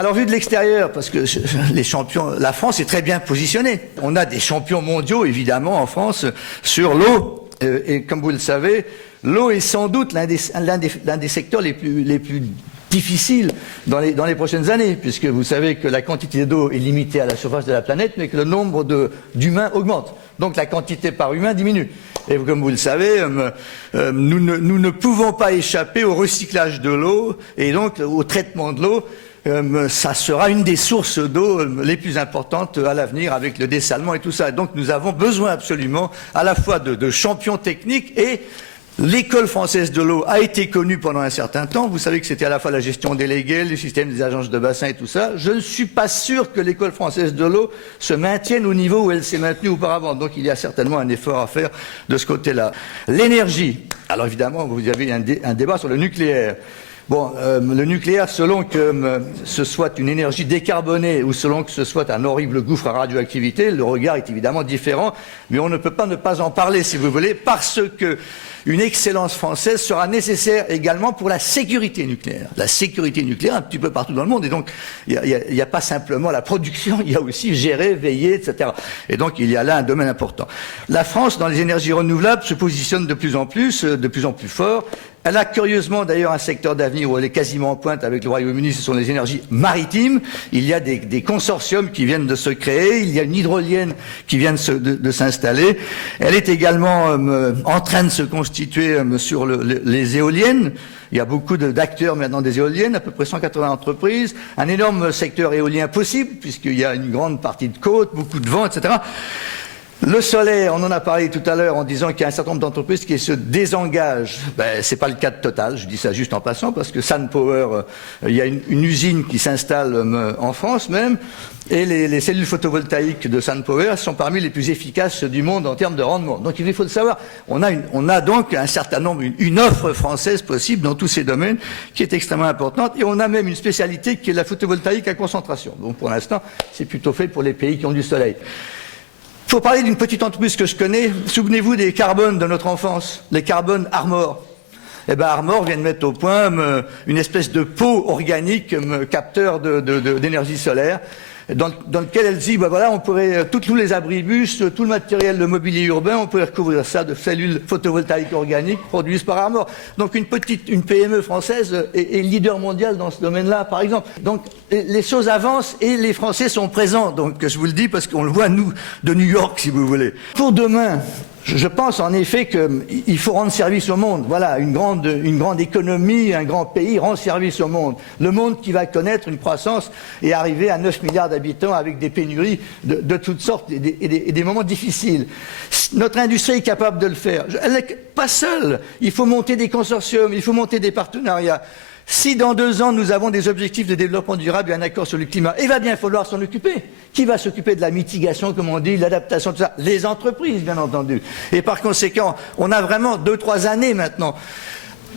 Alors, vu de l'extérieur, parce que les champions, la France est très bien positionnée. On a des champions mondiaux, évidemment, en France, sur l'eau. Et comme vous le savez, l'eau est sans doute l'un des secteurs les plus difficiles dans les prochaines années, puisque vous savez que la quantité d'eau est limitée à la surface de la planète, mais que le nombre d'humains augmente. Donc la quantité par humain diminue. Et comme vous le savez, nous ne pouvons pas échapper au recyclage de l'eau et donc au traitement de l'eau. Ça sera une des sources d'eau les plus importantes à l'avenir avec le dessalement et tout ça. Et donc nous avons besoin absolument à la fois de champions techniques et l'école française de l'eau a été connue pendant un certain temps. Vous savez que c'était à la fois la gestion déléguée, le système des agences de bassin et tout ça. Je ne suis pas sûr que l'école française de l'eau se maintienne au niveau où elle s'est maintenue auparavant. Donc il y a certainement un effort à faire de ce côté-là. L'énergie. Alors évidemment, vous avez un débat sur le nucléaire. Bon, le nucléaire, selon que ce soit une énergie décarbonée ou selon que ce soit un horrible gouffre à radioactivité, le regard est évidemment différent, mais on ne peut pas ne pas en parler, si vous voulez, parce que une excellence française sera nécessaire également pour la sécurité nucléaire. La sécurité nucléaire un petit peu partout dans le monde, et donc il n'y a pas simplement la production, il y a aussi gérer, veiller, etc. Et donc il y a là un domaine important. La France, dans les énergies renouvelables, se positionne de plus en plus fort. Elle a curieusement d'ailleurs un secteur d'avenir où elle est quasiment en pointe avec le Royaume-Uni, ce sont les énergies maritimes. Il y a des consortiums qui viennent de se créer, il y a une hydrolienne qui vient de s'installer. Elle est également en train de se constituer sur les éoliennes. Il y a beaucoup d'acteurs maintenant des éoliennes, à peu près 180 entreprises, un énorme secteur éolien possible, puisqu'il y a une grande partie de côte, beaucoup de vent, etc. Le solaire, on en a parlé tout à l'heure en disant qu'il y a un certain nombre d'entreprises qui se désengagent. C'est pas le cas de Total, je dis ça juste en passant, parce que SunPower, il y a une usine qui s'installe en France même, et les cellules photovoltaïques de SunPower sont parmi les plus efficaces du monde en termes de rendement. Donc il faut le savoir, on a donc un certain nombre, une offre française possible dans tous ces domaines qui est extrêmement importante, et on a même une spécialité qui est la photovoltaïque à concentration. Donc pour l'instant, c'est plutôt fait pour les pays qui ont du soleil. Il faut parler d'une petite entreprise que je connais. Souvenez-vous des carbones de notre enfance, les carbones Armor. Eh bien, Armor vient de mettre au point une espèce de pot organique capteur d'énergie solaire, dans lequel elle dit, voilà, on pourrait, tous les abribus, tout le matériel de mobilier urbain, on pourrait recouvrir ça de cellules photovoltaïques organiques produites par Armor. Donc une PME française est leader mondial dans ce domaine-là, par exemple. Donc les choses avancent et les Français sont présents. Donc je vous le dis parce qu'on le voit, nous, de New York, si vous voulez. Pour demain, je pense en effet qu'il faut rendre service au monde. Voilà, une grande économie, un grand pays rend service au monde. Le monde qui va connaître une croissance et arriver à 9 milliards d'habitants avec des pénuries de toutes sortes et des moments difficiles. Notre industrie est capable de le faire. Elle n'est pas seule. Il faut monter des consortiums, il faut monter des partenariats. Si dans 2 ans, nous avons des objectifs de développement durable et un accord sur le climat, il va bien falloir s'en occuper. Qui va s'occuper de la mitigation, comme on dit, l'adaptation, tout ça? Les entreprises, bien entendu. Et par conséquent, on a vraiment 2-3 années maintenant.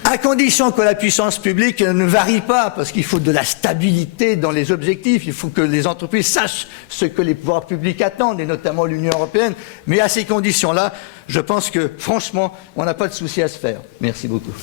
À condition que la puissance publique ne varie pas, parce qu'il faut de la stabilité dans les objectifs, il faut que les entreprises sachent ce que les pouvoirs publics attendent, et notamment l'Union européenne. Mais à ces conditions-là, je pense que, franchement, on n'a pas de souci à se faire. Merci beaucoup.